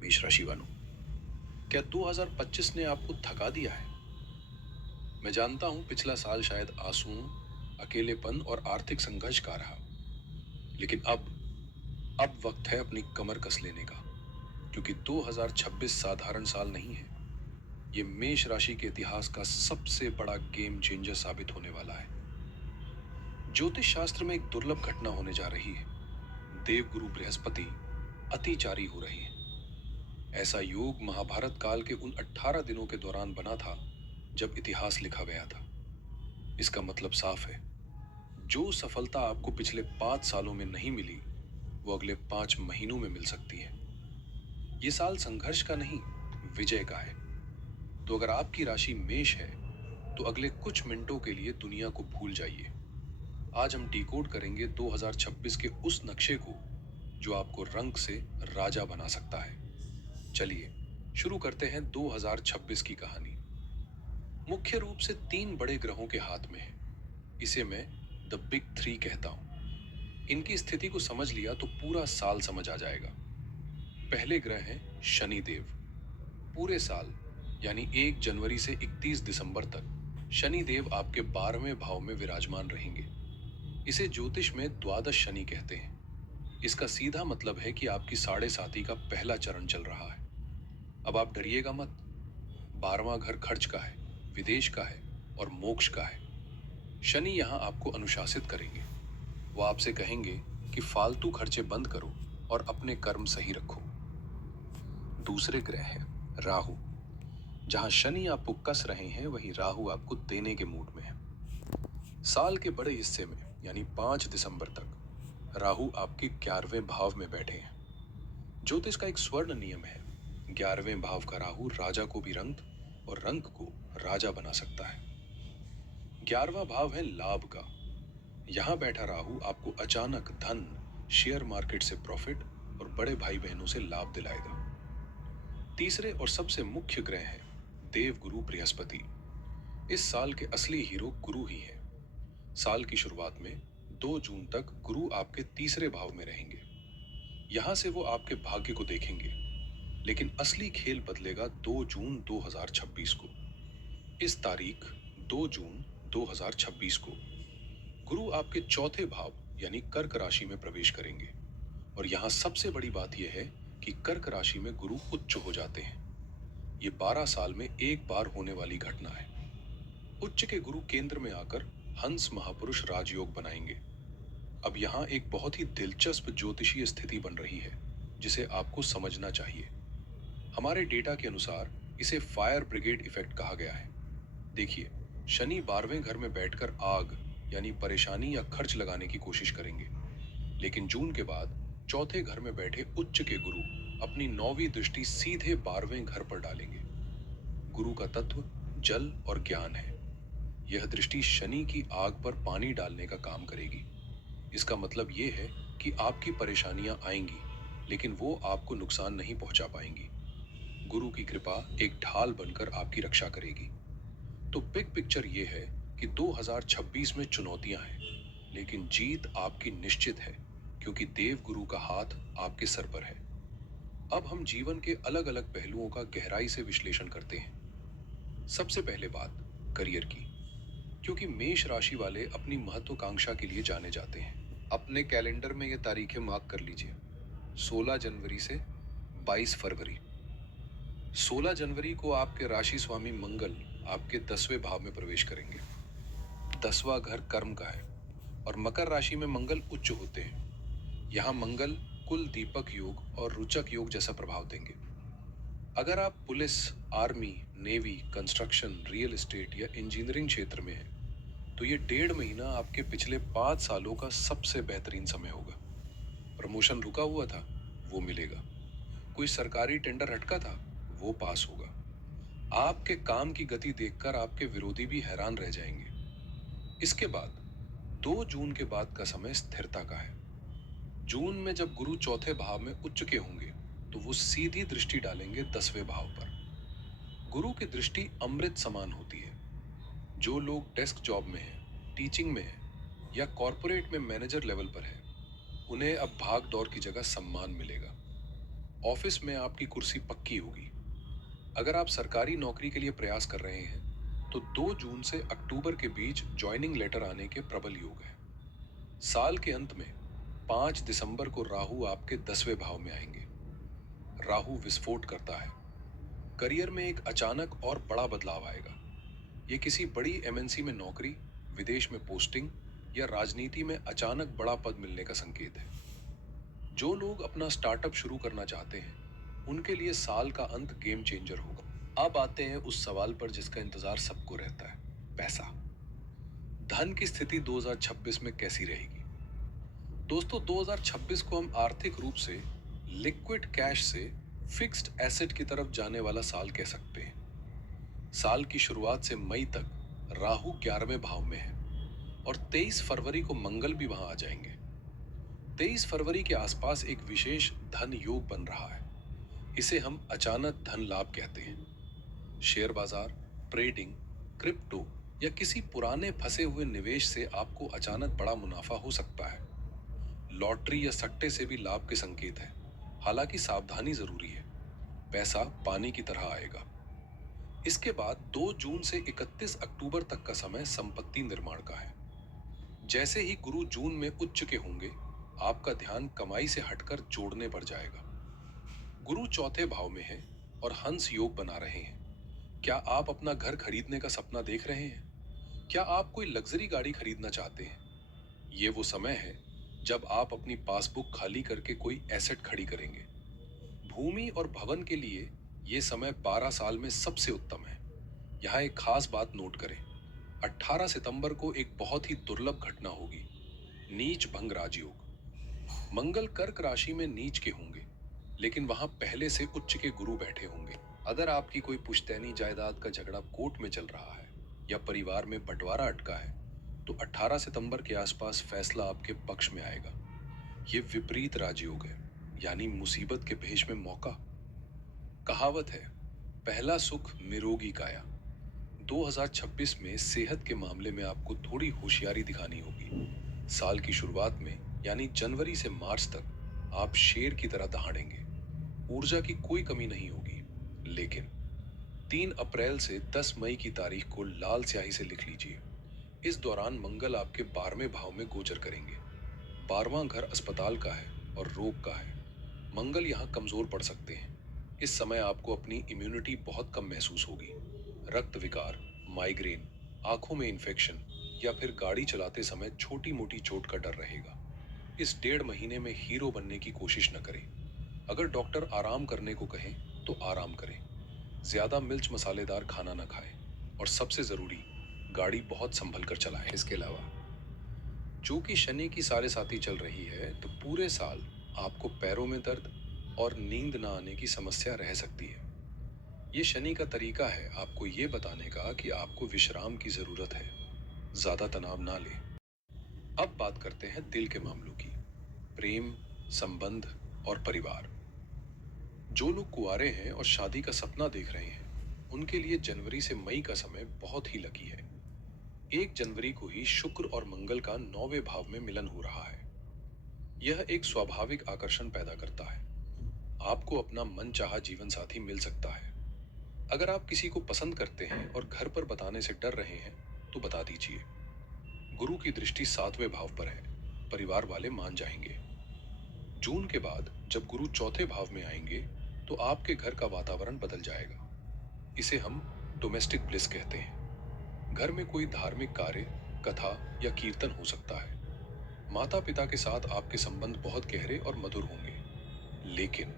मेष राशि वालों, क्या 2025 ने आपको थका दिया है? मैं जानता हूं पिछला साल शायद आंसुओं, अकेलेपन और आर्थिक संघर्ष का रहा, लेकिन अब वक्त है अपनी कमर कस लेने का, क्योंकि 2026 साधारण साल नहीं है। ये मेष राशि के इतिहास का सबसे बड़ा गेम चेंजर साबित होने वाला है। ज्योतिष शास्त्र में एक दुर्लभ घटना होने जा रही है। देवगुरु बृहस्पति अतिचारी हो रहे हैं। ऐसा योग महाभारत काल के उन 18 दिनों के दौरान बना था जब इतिहास लिखा गया था। इसका मतलब साफ है, जो सफलता आपको पिछले 5 सालों में नहीं मिली, वो अगले 5 महीनों में मिल सकती है। ये साल संघर्ष का नहीं, विजय का है। तो अगर आपकी राशि मेष है, तो अगले कुछ मिनटों के लिए दुनिया को भूल जाइए। आज हम डिकोड करेंगे 2026 के उस नक्शे को जो आपको रंग से राजा बना सकता है। चलिए शुरू करते हैं 2026 की कहानी। मुख्य रूप से 3 बड़े ग्रहों के हाथ में है। इसे मैं द बिग 3 कहता हूं। इनकी स्थिति को समझ लिया तो पूरा साल समझ आ जाएगा। पहले ग्रह हैं शनि देव। पूरे साल यानी 1 जनवरी से 31 दिसंबर तक शनि देव आपके 12वें भाव में विराजमान रहेंगे। इसे ज्योतिष में द्वादश शनि कहते हैं। इसका सीधा मतलब है कि आपकी साढ़े साथी का पहला चरण चल रहा है। अब आप डरिएगा मत। 12वां घर खर्च का है, विदेश का है और मोक्ष का है। शनि यहां आपको अनुशासित करेंगे। वो आपसे कहेंगे कि फालतू खर्चे बंद करो और अपने कर्म सही रखो। दूसरे ग्रह है राहु। जहां शनि आपको कस रहे हैं, वहीं राहु आपको देने के मूड में है। साल के बड़े हिस्से में यानी 5 दिसंबर तक राहु आपके 11वें भाव में बैठे हैं। ज्योतिष का एक स्वर्ण नियम है, 11वें भाव का राहु राजा को भी रंक और रंक को राजा बना सकता है। 11वां भाव है लाभ का। यहां बैठा राहु आपको अचानक धन, शेयर मार्केट से प्रॉफिट और बड़े भाई बहनों से लाभ दिलाएगा। तीसरे और सबसे मुख्य ग्रह है देवगुरु बृहस्पति। इस साल के असली हीरो गुरु ही है। साल की शुरुआत में 2 जून तक गुरु आपके तीसरे भाव में रहेंगे। यहां से वो आपके भाग्य को देखेंगे, लेकिन असली खेल बदलेगा 2 जून 2026 को। इस तारीख 2 जून 2026 को गुरु आपके चौथे भाव यानी कर्क राशि में प्रवेश करेंगे। और यहां सबसे बड़ी बात यह है कि कर्क राशि में गुरु उच्च हो जाते हैं। ये 12 साल में एक बार होने वाली घटना है। उच्च के गुरु केंद्र में आकर हंस महापुरुष राजयोग बनाएंगे। अब यहाँ एक बहुत ही दिलचस्प ज्योतिषीय स्थिति बन रही है, जिसे आपको समझना चाहिए। हमारे डेटा के अनुसार इसे फायर ब्रिगेड इफेक्ट कहा गया है। देखिए, शनि 12वें घर में बैठकर आग यानी परेशानी या खर्च लगाने की कोशिश करेंगे, लेकिन जून के बाद चौथे घर में बैठे उच्च के गुरु अपनी 9वीं दृष्टि सीधे 12वें घर पर डालेंगे। गुरु का तत्व जल और ज्ञान है। यह दृष्टि शनि की आग पर पानी डालने का काम करेगी। इसका मतलब यह है कि आपकी परेशानियां आएंगी, लेकिन वो आपको नुकसान नहीं पहुंचा पाएंगी। गुरु की कृपा एक ढाल बनकर आपकी रक्षा करेगी। तो बिग पिक्चर ये है कि 2026 में चुनौतियां हैं, लेकिन जीत आपकी निश्चित है, क्योंकि देव गुरु का हाथ आपके सर पर है। अब हम जीवन के अलग अलग पहलुओं का गहराई से विश्लेषण करते हैं। सबसे पहले बात करियर की, क्योंकि मेष राशि वाले अपनी महत्वाकांक्षा के लिए जाने जाते हैं। अपने कैलेंडर में ये तारीखें मार्क कर लीजिए। 16 जनवरी से 22 फरवरी। 16 जनवरी को आपके राशि स्वामी मंगल आपके 10वें भाव में प्रवेश करेंगे। 10वां घर कर्म का है और मकर राशि में मंगल उच्च होते हैं। यहाँ मंगल कुल दीपक योग और रुचक योग जैसा प्रभाव देंगे। अगर आप police, army, navy, construction, real estate या इंजीनियरिंग क्षेत्र में हैं, तो ये 1.5 महीना आपके पिछले 5 सालों का सबसे बेहतरीन समय होगा। प्रमोशन रुका हुआ था, वो मिलेगा। कोई सरकारी टेंडर अटका था, वो पास होगा। आपके काम की गति देखकर आपके विरोधी भी हैरान रह जाएंगे। इसके बाद 2 जून के बाद का समय स्थिरता का है। जून में जब गुरु चौथे भाव में उच्च के होंगे, तो वो सीधी दृष्टि डालेंगे 10वें भाव पर। गुरु की दृष्टि अमृत समान होती है। जो लोग डेस्क जॉब में हैं, टीचिंग में हैं या कॉरपोरेट में मैनेजर लेवल पर हैं, उन्हें अब भाग दौड़ की जगह सम्मान मिलेगा। ऑफिस में आपकी कुर्सी पक्की होगी। अगर आप सरकारी नौकरी के लिए प्रयास कर रहे हैं तो 2 जून से अक्टूबर के बीच ज्वाइनिंग लेटर आने के प्रबल योग है। साल के अंत में 5 दिसंबर को राहु आपके 10वें भाव में आएंगे। राहु विस्फोट करता है। करियर में एक अचानक और बड़ा बदलाव आएगा। ये किसी बड़ी एमएनसी में नौकरी, विदेश में पोस्टिंग या राजनीति में अचानक बड़ा पद मिलने का संकेत है। जो लोग अपना स्टार्टअप शुरू करना चाहते हैं उनके लिए साल का अंत गेम चेंजर होगा। अब आते हैं उस सवाल पर जिसका इंतजार सबको रहता है, पैसा। धन की स्थिति 2026 में कैसी रहेगी? दोस्तों, 2026 को हम आर्थिक रूप से लिक्विड कैश से फिक्स्ड एसेट की तरफ जाने वाला साल कह सकते हैं। साल की शुरुआत से मई तक राहु 11वें भाव में है और 23 फरवरी को मंगल भी वहां आ जाएंगे। 23 फरवरी के आसपास एक विशेष धन योग बन रहा है। इसे हम अचानक धन लाभ कहते हैं। शेयर बाजार, ट्रेडिंग, क्रिप्टो या किसी पुराने फंसे हुए निवेश से आपको अचानक बड़ा मुनाफा हो सकता है। लॉटरी या सट्टे से भी लाभ के संकेत है, हालांकि सावधानी जरूरी है। पैसा पानी की तरह आएगा। इसके बाद 2 जून से 31 अक्टूबर तक का समय संपत्ति निर्माण का है। जैसे ही गुरु जून में उच्च के होंगे, आपका ध्यान कमाई से हटकर जोड़ने पर जाएगा। गुरु चौथे भाव में है और हंस योग बना रहे हैं। क्या आप अपना घर खरीदने का सपना देख रहे हैं? क्या आप कोई लग्जरी गाड़ी खरीदना चाहते हैं? ये वो समय है जब आप अपनी पासबुक खाली करके कोई एसेट खड़ी करेंगे। भूमि और भवन के लिए ये समय 12 साल में सबसे उत्तम है। यहाँ एक खास बात नोट करें। 18 सितंबर को एक बहुत ही दुर्लभ घटना होगी, नीच भंग राजयोग। मंगल कर्क राशि में नीच के होंगे, लेकिन वहां पहले से उच्च के गुरु बैठे होंगे। अगर आपकी कोई पुश्तैनी जायदाद का झगड़ा कोर्ट में चल रहा है या परिवार में बंटवारा अटका है तो 18 सितंबर के आसपास फैसला आपके पक्ष में आएगा। ये विपरीत राजयोग है, यानी मुसीबत के भेष में मौका। कहावत है, पहला सुख निरोगी काया। 2026 में सेहत के मामले में आपको थोड़ी होशियारी दिखानी होगी। साल की शुरुआत में यानी जनवरी से मार्च तक आप शेर की तरह दहाड़ेंगे। ऊर्जा की कोई कमी नहीं होगी। लेकिन 3 अप्रैल से 10 मई की तारीख को लाल स्याही से लिख लीजिए। इस दौरान मंगल आपके 12वें भाव में गोचर करेंगे। 12वां घर अस्पताल का है और रोग का है। मंगल यहाँ कमजोर पड़ सकते हैं। इस समय आपको अपनी इम्यूनिटी बहुत कम महसूस होगी। रक्त विकार, माइग्रेन, आंखों में इन्फेक्शन या फिर गाड़ी चलाते समय छोटी मोटी चोट का डर रहेगा। इस 1.5 महीने में हीरो बनने की कोशिश न करें। अगर डॉक्टर आराम करने को कहें तो आराम करें। ज्यादा मिर्च मसालेदार खाना न खाएं और सबसे जरूरी, गाड़ी बहुत संभल कर चलाएं। इसके अलावा जो कि शनि की साढ़े साथी चल रही है तो पूरे साल आपको पैरों में दर्द और नींद न आने की समस्या रह सकती है। ये शनि का तरीका है आपको ये बताने का कि आपको विश्राम की जरूरत है। ज्यादा तनाव ना लें। अब बात करते हैं दिल के मामलों की, प्रेम, संबंध और परिवार। जो लोग कुंवारे हैं और शादी का सपना देख रहे हैं उनके लिए जनवरी से मई का समय बहुत ही लकी है। 1 जनवरी को ही शुक्र और मंगल का 9वें भाव में मिलन हो रहा है। यह एक स्वाभाविक आकर्षण पैदा करता है। आपको अपना मनचाहा जीवन साथी मिल सकता है। अगर आप किसी को पसंद करते हैं और घर पर बताने से डर रहे हैं तो बता दीजिए। गुरु की दृष्टि 7वें भाव पर है, परिवार वाले मान जाएंगे। जून के बाद जब गुरु चौथे भाव में आएंगे तो आपके घर का वातावरण बदल जाएगा। इसे हम डोमेस्टिक ब्लिस कहते हैं। घर में कोई धार्मिक कार्य, कथा या कीर्तन हो सकता है। माता पिता के साथ आपके संबंध बहुत गहरे और मधुर होंगे। लेकिन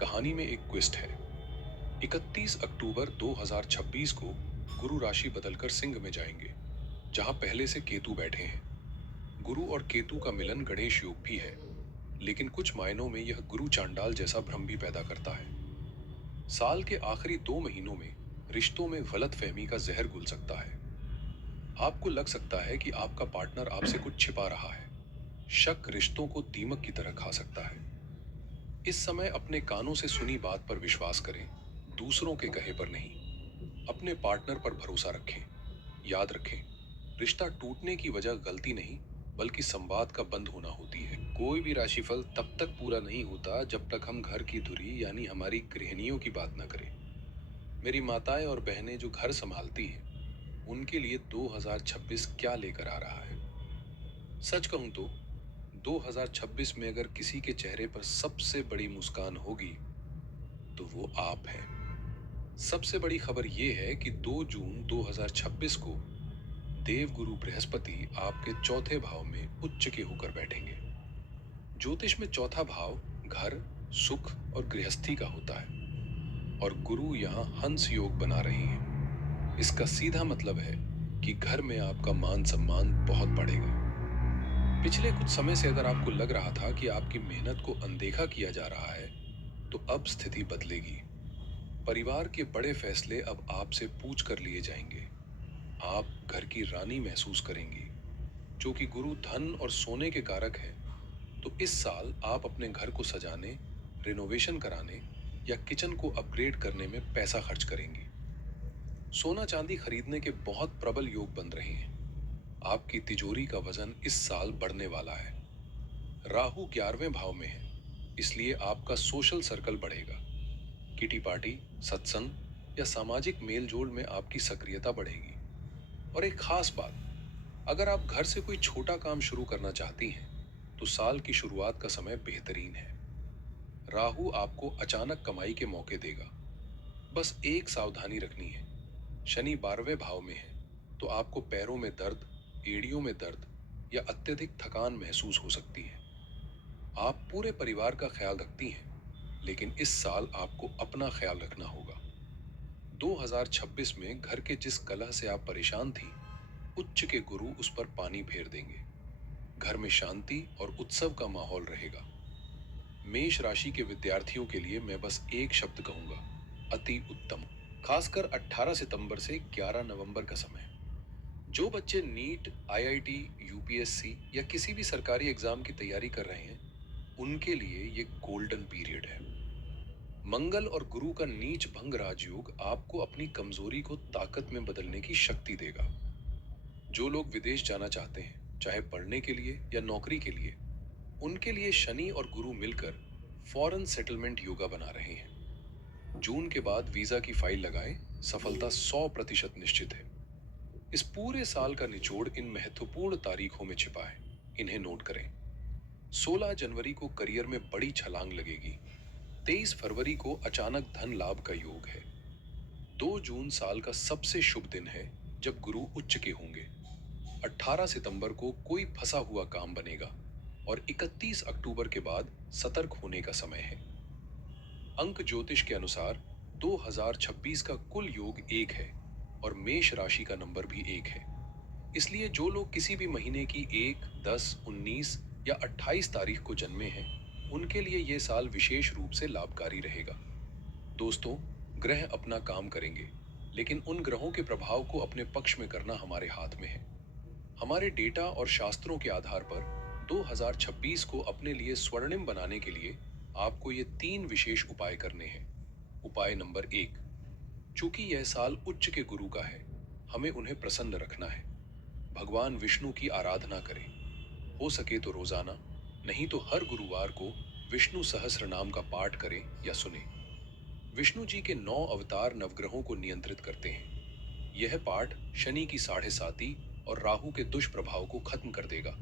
कहानी में एक ट्विस्ट है। 31 अक्टूबर 2026 को गुरु राशि बदलकर सिंह में जाएंगे, जहां पहले से केतु बैठे हैं। गुरु और केतु का मिलन गणेश योग भी है, लेकिन कुछ मायनों में यह गुरु चांडाल जैसा भ्रम भी पैदा करता है। साल के आखिरी 2 महीनों में रिश्तों में गलतफहमी का जहर घुल सकता है। आपको लग सकता है कि आपका पार्टनर आपसे कुछ छिपा रहा है। शक रिश्तों को दीमक की तरह खा सकता है। इस समय अपने कानों से सुनी बात पर विश्वास करें, दूसरों के कहे पर नहीं। अपने पार्टनर पर भरोसा रखें। याद रखें, रिश्ता टूटने की वजह गलती नहीं, बल्कि संवाद का बंद होना होती है। कोई भी राशिफल तब तक पूरा नहीं होता जब तक हम घर की धुरी यानी हमारी गृहिणियों की बात न करें। मेरी माताएं और बहनें जो घर संभालती हैं, उनके लिए 2026 क्या लेकर आ रहा है। सच कहूं तो 2026 में अगर किसी के चेहरे पर सबसे बड़ी मुस्कान होगी तो वो आप हैं। सबसे बड़ी खबर ये है कि 2 जून 2026 को देवगुरु बृहस्पति आपके चौथे भाव में उच्च के होकर बैठेंगे। ज्योतिष में चौथा भाव घर, सुख और गृहस्थी का होता है और गुरु यहाँ हंस योग बना रहे हैं। इसका सीधा मतलब है कि घर में आपका मान सम्मान बहुत बढ़ेगा। पिछले कुछ समय से अगर आपको लग रहा था कि आपकी मेहनत को अनदेखा किया जा रहा है, तो अब स्थिति बदलेगी। परिवार के बड़े फैसले अब आपसे पूछ कर लिए जाएंगे। आप घर की रानी महसूस करेंगी। क्योंकि गुरु धन और सोने के कारक है, तो इस साल आप अपने घर को सजाने, रिनोवेशन कराने या किचन को अपग्रेड करने में पैसा खर्च करेंगी। सोना चांदी खरीदने के बहुत प्रबल योग बन रहे हैं। आपकी तिजोरी का वजन इस साल बढ़ने वाला है। राहु 11वें भाव में है, इसलिए आपका सोशल सर्कल बढ़ेगा। किटी पार्टी, सत्संग या सामाजिक मेल जोल में आपकी सक्रियता बढ़ेगी। और एक खास बात, अगर आप घर से कोई छोटा काम शुरू करना चाहती हैं, तो साल की शुरुआत का समय बेहतरीन है। राहु आपको अचानक कमाई के मौके देगा। बस एक सावधानी रखनी है। शनि 12वें भाव में है, तो आपको पैरों में दर्द, एड़ियों में दर्द या अत्यधिक थकान महसूस हो सकती है। आप पूरे परिवार का ख्याल रखती हैं, लेकिन इस साल आपको अपना ख्याल रखना होगा। 2026 में घर के जिस कलह से आप परेशान थी, उच्च के गुरु उस पर पानी फेर देंगे। घर में शांति और उत्सव का माहौल रहेगा। मेष राशि के विद्यार्थियों के लिए मैं बस एक शब्द कहूंगा, अति उत्तम। खासकर 18 सितंबर से 11 नवंबर का समय। जो बच्चे नीट, आईआईटी, यूपीएससी या किसी भी सरकारी एग्जाम की तैयारी कर रहे हैं, उनके लिए ये गोल्डन पीरियड है। मंगल और गुरु का नीच भंग राजयोग आपको अपनी कमजोरी को ताकत में बदलने की शक्ति देगा। जो लोग विदेश जाना चाहते हैं, चाहे पढ़ने के लिए या नौकरी के लिए, उनके लिए शनि और गुरु मिलकर फॉरेन सेटलमेंट योगा बना रहे हैं। जून के बाद वीजा की फाइल लगाएं, सफलता 100% निश्चित है। इस पूरे साल का निचोड़ इन महत्वपूर्ण तारीखों में छिपा है। इन्हें नोट करें। 16 जनवरी को करियर में बड़ी छलांग लगेगी। 23 फरवरी को अचानक धन लाभ का योग है। 2 जून साल का सबसे शुभ दिन है, जब गुरु उच्च के होंगे। 18 सितंबर को कोई फंसा हुआ काम बनेगा और 31 अक्टूबर के बाद सतर्क होने का समय है। अंक ज्योतिष के अनुसार 2026 का कुल योग 1 है और मेष राशि का नंबर भी 1 है। इसलिए जो लोग किसी भी महीने की 1, 10, 19 या 28 तारीख को जन्मे हैं, उनके लिए यह साल विशेष रूप से लाभकारी रहेगा। दोस्तों, ग्रह अपना काम करेंगे, लेकिन उन ग्रहों के प्रभाव को अपने पक्ष में करना हमारे हाथ में है। हमारे डेटा और शास्त्रों के आधार पर 2026 को अपने लिए स्वर्णिम बनाने के लिए आपको ये 3 विशेष उपाय करने हैं। उपाय नंबर 1, चूंकि यह साल उच्च के गुरु का है, हमें उन्हें प्रसन्न रखना है। भगवान विष्णु की आराधना करें। हो सके तो रोजाना, नहीं तो हर गुरुवार को विष्णु सहस्त्र नाम का पाठ करें या सुने। विष्णु जी के 9 अवतार नवग्रहों को नियंत्रित करते हैं। यह पाठ शनि की साढ़े साती और राहु के दुष्प्रभाव को खत्म कर देगा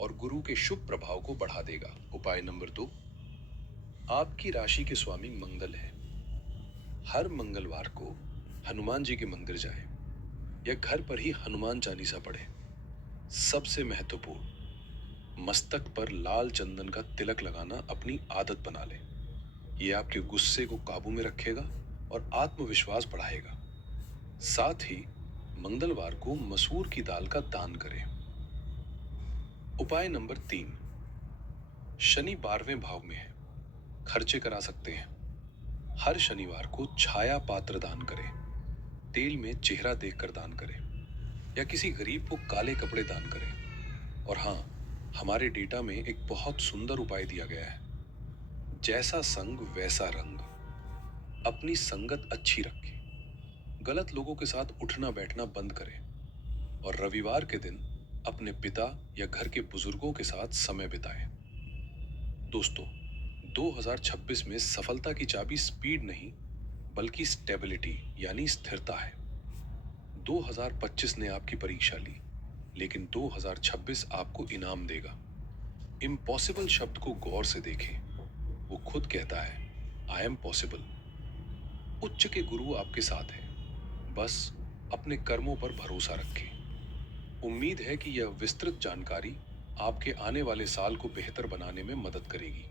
और गुरु के शुभ प्रभाव को बढ़ा देगा। उपाय नंबर 2, आपकी राशि के स्वामी मंगल है। हर मंगलवार को हनुमान जी के मंदिर जाएं या घर पर ही हनुमान चालीसा पढ़ें। सबसे महत्वपूर्ण, मस्तक पर लाल चंदन का तिलक लगाना अपनी आदत बना लें। यह आपके गुस्से को काबू में रखेगा और आत्मविश्वास बढ़ाएगा। साथ ही मंगलवार को मसूर की दाल का दान करें। उपाय नंबर 3, शनि 12वें भाव में है, खर्चे करा सकते हैं। हर शनिवार को छाया पात्र दान करें। तेल में चेहरा देखकर दान करें या किसी गरीब को काले कपड़े दान करें। और हाँ, हमारे डेटा में एक बहुत सुंदर उपाय दिया गया है, जैसा संग वैसा रंग। अपनी संगत अच्छी रखें। गलत लोगों के साथ उठना बैठना बंद करें और रविवार के दिन अपने पिता या घर के बुजुर्गों के साथ समय बिताएं। दोस्तों, 2026 में सफलता की चाबी स्पीड नहीं, बल्कि स्टेबिलिटी यानी स्थिरता है। 2025 ने आपकी परीक्षा ली, लेकिन 2026 आपको इनाम देगा। इम्पॉसिबल शब्द को गौर से देखें। वो खुद कहता है, आई एम पॉसिबल। उच्च के गुरु आपके साथ हैं। बस अपने कर्मों पर भरोसा रखें। उम्मीद है कि यह विस्तृत जानकारी आपके आने वाले साल को बेहतर बनाने में मदद करेगी।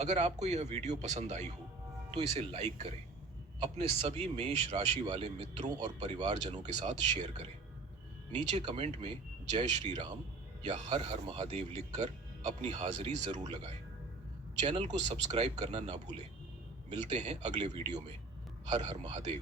अगर आपको यह वीडियो पसंद आई हो, तो इसे लाइक करें। अपने सभी मेष राशि वाले मित्रों और परिवारजनों के साथ शेयर करें। नीचे कमेंट में जय श्री राम या हर हर महादेव लिखकर अपनी हाजिरी जरूर लगाएं। चैनल को सब्सक्राइब करना ना भूलें। मिलते हैं अगले वीडियो में। हर हर महादेव।